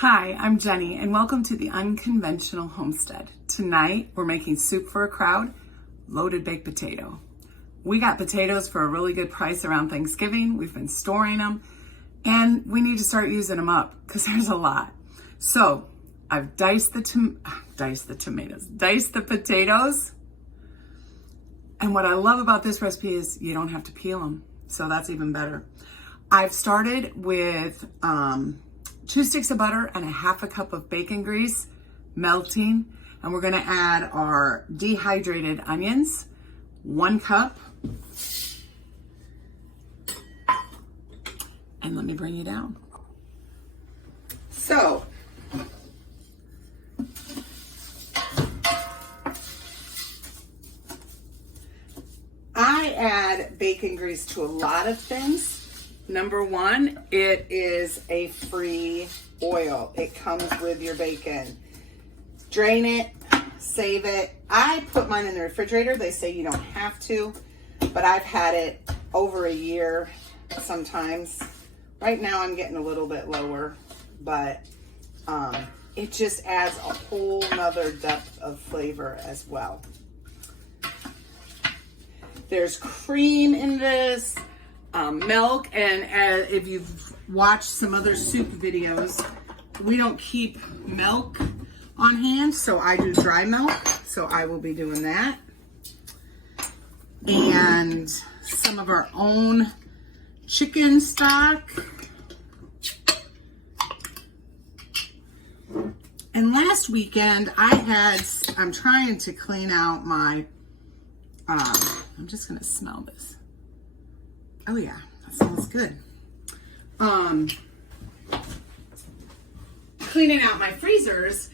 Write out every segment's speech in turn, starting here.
Hi, I'm Jenny, and welcome to the Unconventional Homestead. Tonight, we're making soup for a crowd, loaded baked potato. We got potatoes for a really good price around Thanksgiving. We've been storing them, and we need to start using them up because there's a lot. So, I've diced the potatoes. And what I love about this recipe is you don't have to peel them, so that's even better. I've started with 2 sticks of butter and a half a cup of bacon grease melting, and we're gonna add our dehydrated onions, 1 cup, and let me bring you down. So, I add bacon grease to a lot of things. Number one, it is a free oil. It comes with your bacon. Drain it, save it. I put mine in the refrigerator. They say you don't have to, but I've had it over a year sometimes. Right now I'm getting a little bit lower, but it just adds a whole nother depth of flavor as well. There's cream in this. Milk, and if you've watched some other soup videos, we don't keep milk on hand, so I do dry milk, so I will be doing that. And some of our own chicken stock. And last weekend I'm trying to clean out my, I'm just gonna smell this. Oh yeah, that smells good. Cleaning out my freezers,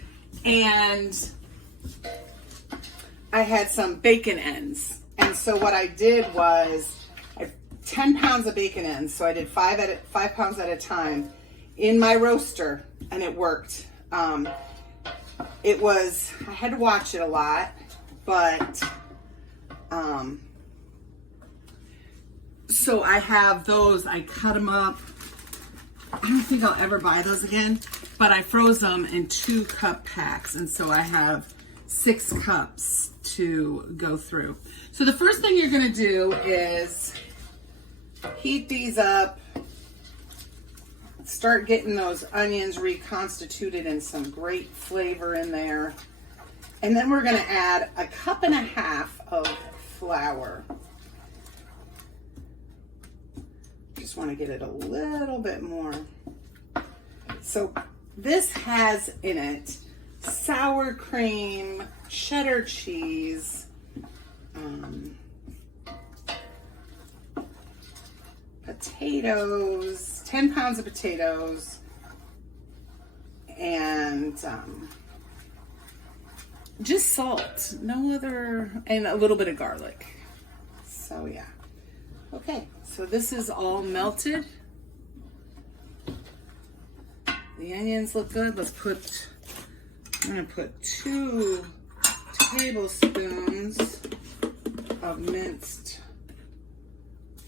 and I had some bacon ends. And so what I did was, I have 10 pounds of bacon ends, so I did 5 pounds at a time in my roaster, and it worked. I had to watch it a lot, but so I have those, I cut them up. I don't think I'll ever buy those again, but I froze them in 2-cup packs, and so I have 6 cups to go through. So the first thing you're gonna do is heat these up, start getting those onions reconstituted and some great flavor in there. And then we're gonna add 1.5 cups of flour. Just want to get it a little bit more. So this has in it sour cream, cheddar cheese, potatoes, 10 pounds of potatoes, and just salt, no other, and a little bit of garlic. So yeah. Okay, so this is all melted. The onions look good. I'm gonna put 2 tablespoons of minced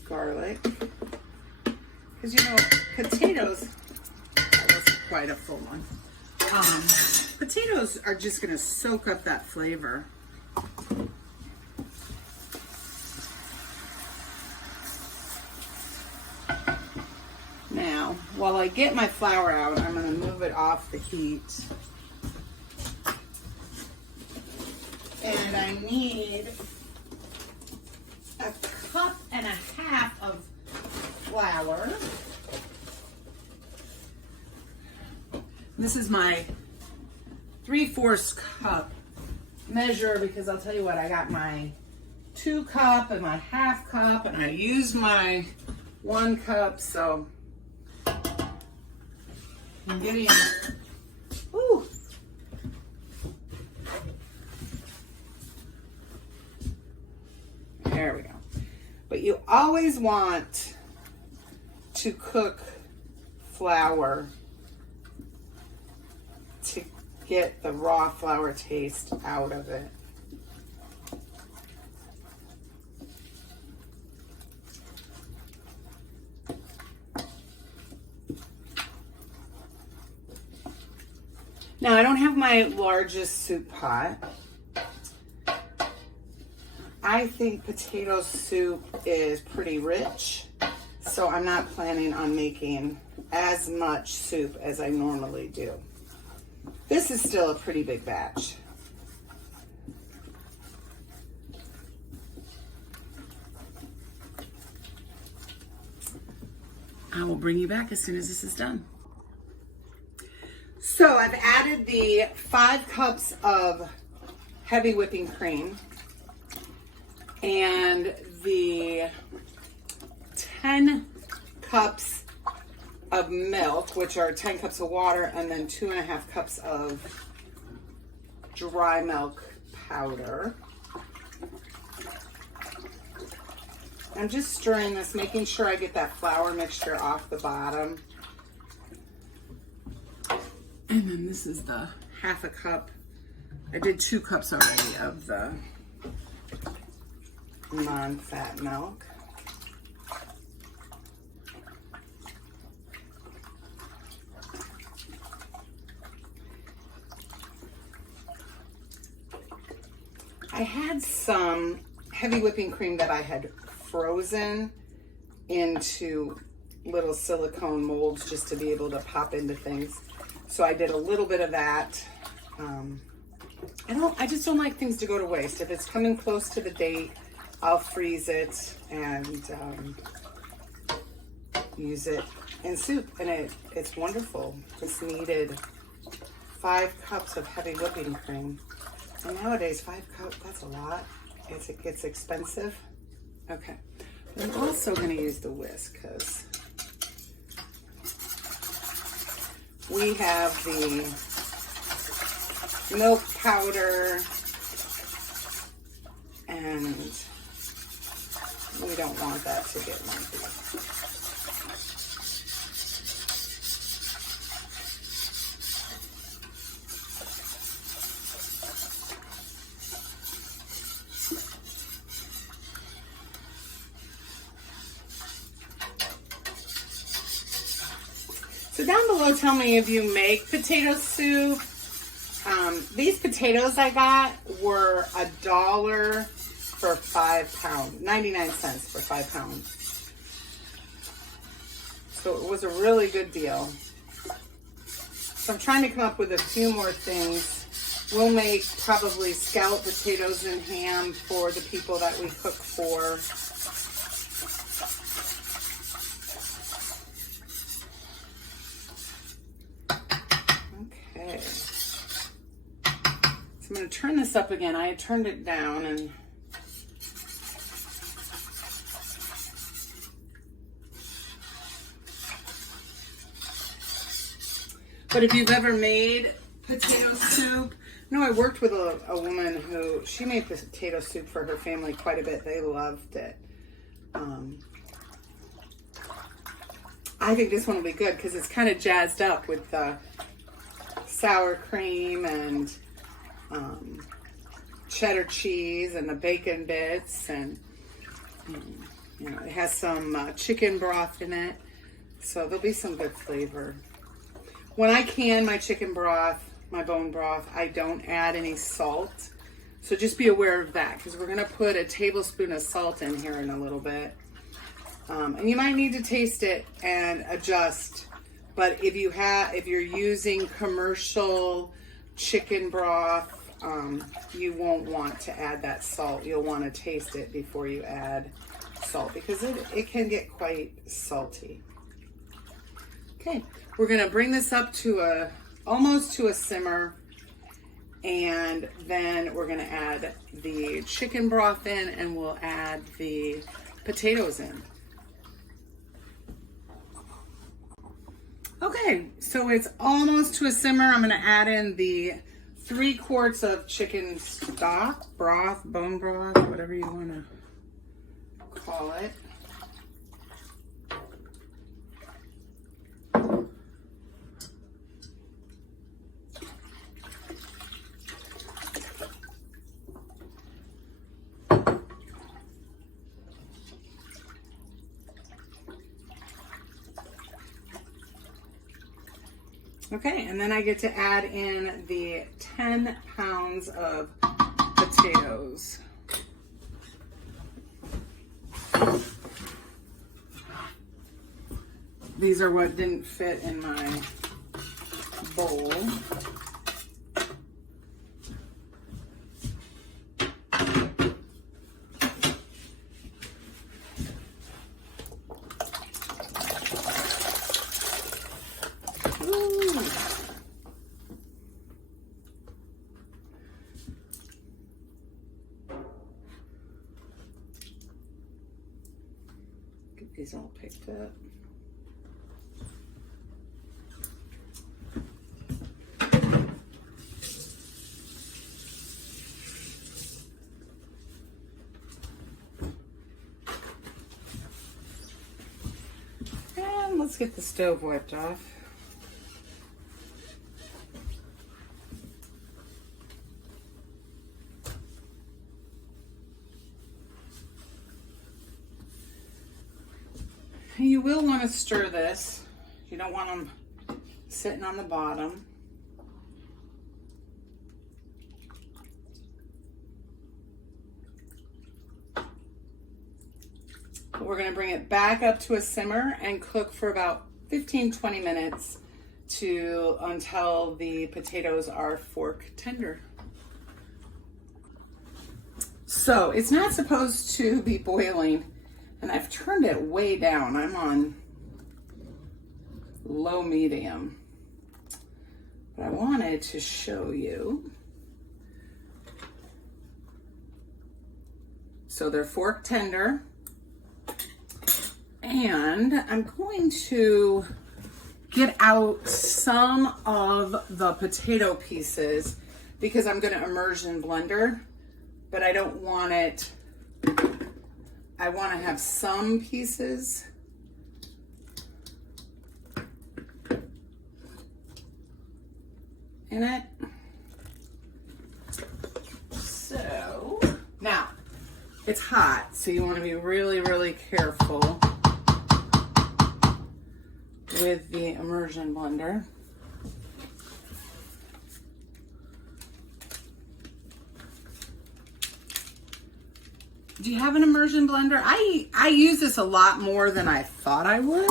garlic. Because you know, potatoes, that wasn't quite a full one. Potatoes are just gonna soak up that flavor. Now, while I get my flour out, I'm going to move it off the heat. And I need 1.5 cups of flour. This is my 3/4 cup measure, because I'll tell you what, I got my 2 cup and my 1/2 cup, and I used my 1 cup, so I'm getting, ooh. There we go. But you always want to cook flour to get the raw flour taste out of it. Now I don't have my largest soup pot. I think potato soup is pretty rich, so I'm not planning on making as much soup as I normally do. This is still a pretty big batch. I will bring you back as soon as this is done. So I've added the 5 cups of heavy whipping cream and the 10 cups of milk, which are 10 cups of water, and then 2.5 cups of dry milk powder. I'm just stirring this, making sure I get that flour mixture off the bottom. And then this is the 1/2 cup. I did 2 cups already of the non-fat milk. I had some heavy whipping cream that I had frozen into little silicone molds just to be able to pop into things. So I did a little bit of that. I just don't like things to go to waste. If it's coming close to the date, I'll freeze it and use it in soup, and it's wonderful. Just needed 5 cups of heavy whipping cream. And nowadays, 5 cups, that's a lot. It gets expensive. Okay. I'm also going to use the whisk because we have the milk powder and we don't want that to get lumpy. So down below, tell me if you make potato soup. These potatoes I got were $1 for 5 pounds, 99 cents for 5 pounds. So it was a really good deal. So I'm trying to come up with a few more things. We'll make probably scalloped potatoes and ham for the people that we cook for. Okay. So I'm going to turn this up again. I had turned it down and but if you've ever made potato soup, I worked with a woman who, she made potato soup for her family quite a bit. They loved it. I think this one will be good because it's kind of jazzed up with the sour cream and cheddar cheese and the bacon bits, and it has some chicken broth in it, so there'll be some good flavor. When I can my chicken broth, my bone broth, I don't add any salt, so just be aware of that because we're going to put a tablespoon of salt in here in a little bit, and you might need to taste it and adjust. But if you're using commercial chicken broth, you won't want to add that salt. You'll want to taste it before you add salt because it can get quite salty. Okay, we're going to bring this up to almost to a simmer, and then we're going to add the chicken broth in, and we'll add the potatoes in. Okay, so it's almost to a simmer. I'm going to add in the 3 quarts of chicken stock, broth, bone broth, whatever you want to call it. Okay, and then I get to add in the 10 pounds of potatoes. These are what didn't fit in my bowl. Get these all picked up. And let's get the stove wiped off. You will want to stir this. You don't want them sitting on the bottom. We're going to bring it back up to a simmer and cook for about 15-20 minutes until the potatoes are fork tender. So it's not supposed to be boiling, and I've turned it way down. I'm on low medium. But I wanted to show you. So they're fork tender. And I'm going to get out some of the potato pieces because I'm going to immersion blender, but I don't want it. I want to have some pieces in it. So now it's hot, so you want to be really, really careful with the immersion blender. Do you have an immersion blender? I use this a lot more than I thought I would.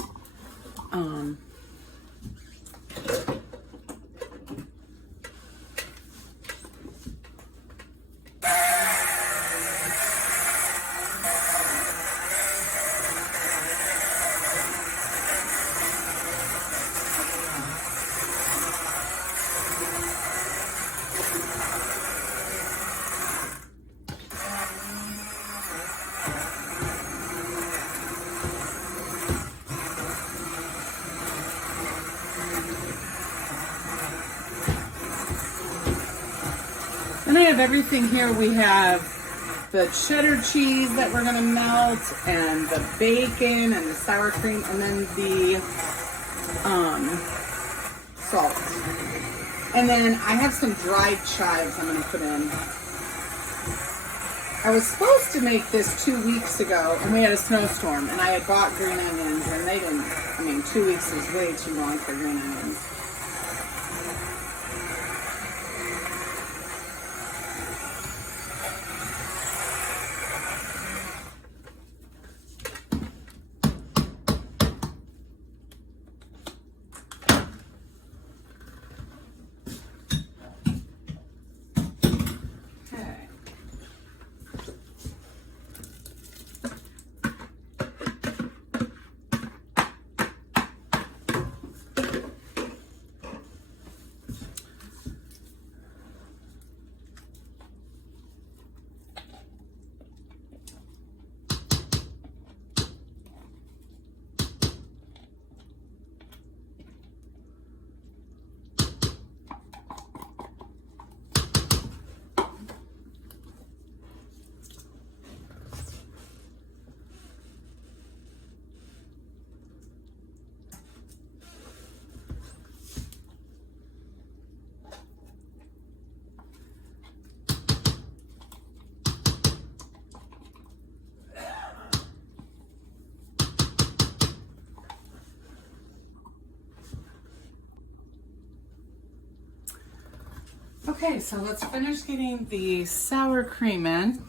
Then I have everything here. We have the cheddar cheese that we're gonna melt, and the bacon, and the sour cream, and then the salt. And then I have some dried chives I'm gonna put in. I was supposed to make this 2 weeks ago, and we had a snowstorm, and I had bought green onions, and they didn't. 2 weeks is way too long for green onions. Okay, so let's finish getting the sour cream in.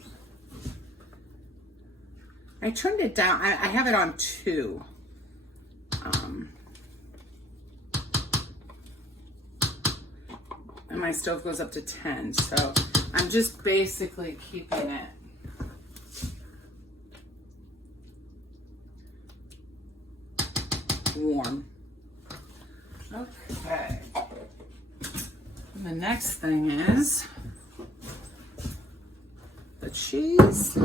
I turned it down. I have it on 2. And my stove goes up to 10, so I'm just basically keeping it warm. Okay. And the next thing is the cheese.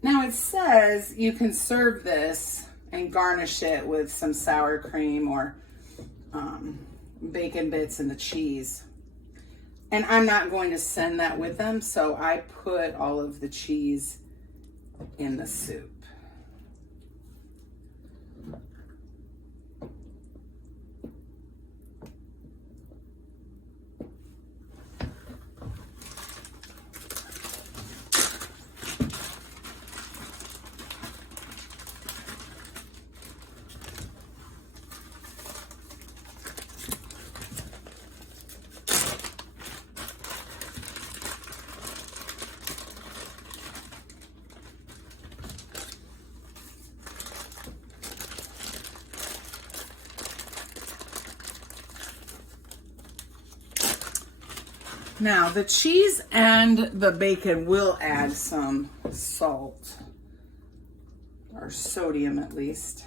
Now it says you can serve this and garnish it with some sour cream or bacon bits and the cheese. And I'm not going to send that with them, so I put all of the cheese in the soup. Now, the cheese and the bacon will add some salt, or sodium at least.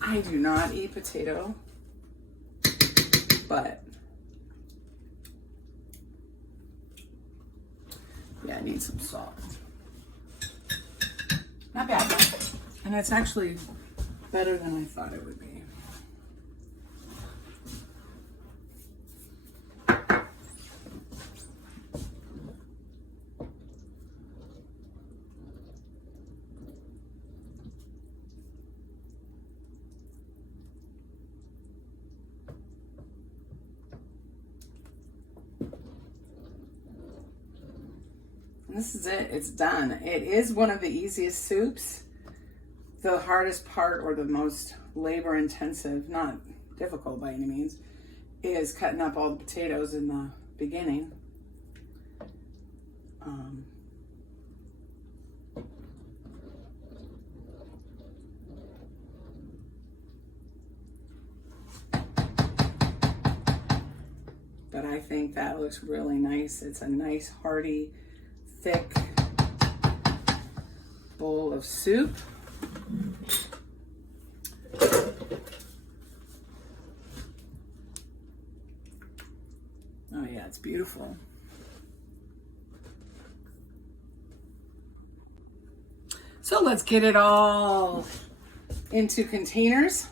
I do not eat potato, but yeah, I need some salt. Not bad. And it's actually better than I thought it would be. This is it. It's done. It is one of the easiest soups. The hardest part, or the most labor intensive, not difficult by any means, is cutting up all the potatoes in the beginning. But I think that looks really nice. It's a nice hearty, thick bowl of soup. Oh yeah, it's beautiful. So let's get it all into containers.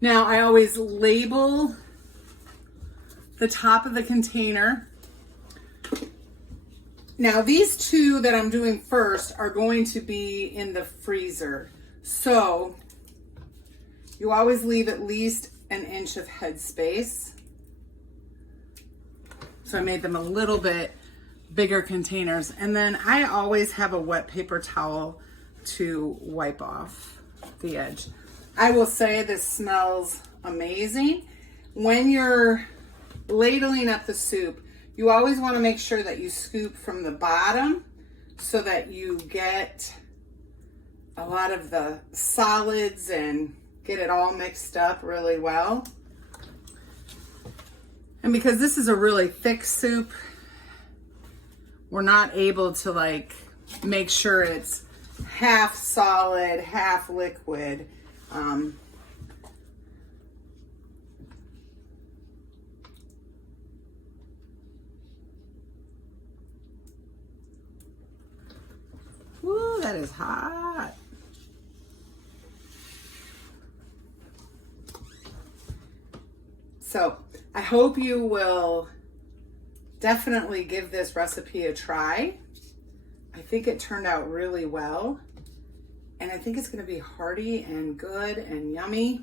Now I always label the top of the container. Now these two that I'm doing first are going to be in the freezer. So you always leave at least an inch of head space. So I made them a little bit bigger containers. And then I always have a wet paper towel to wipe off the edge. I will say this smells amazing. When you're ladling up the soup, you always want to make sure that you scoop from the bottom so that you get a lot of the solids and get it all mixed up really well. And because this is a really thick soup, we're not able to like make sure it's half solid, half liquid. that is hot. So I hope you will definitely give this recipe a try. I think it turned out really well. And I think it's gonna be hearty and good and yummy.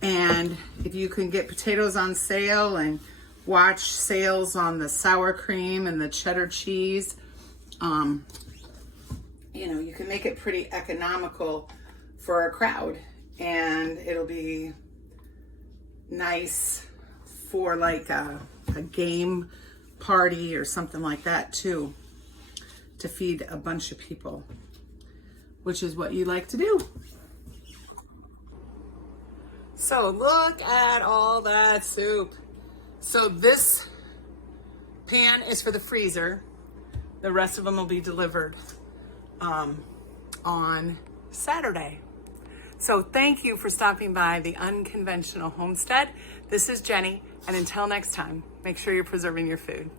And if you can get potatoes on sale and watch sales on the sour cream and the cheddar cheese, you know, you can make it pretty economical for a crowd. And it'll be nice for like a game party or something like that too, to feed a bunch of people, which is what you like to do. So look at all that soup. So this pan is for the freezer. The rest of them will be delivered on Saturday. So thank you for stopping by the Unconventional Homestead. This is Jenny, and until next time, make sure you're preserving your food.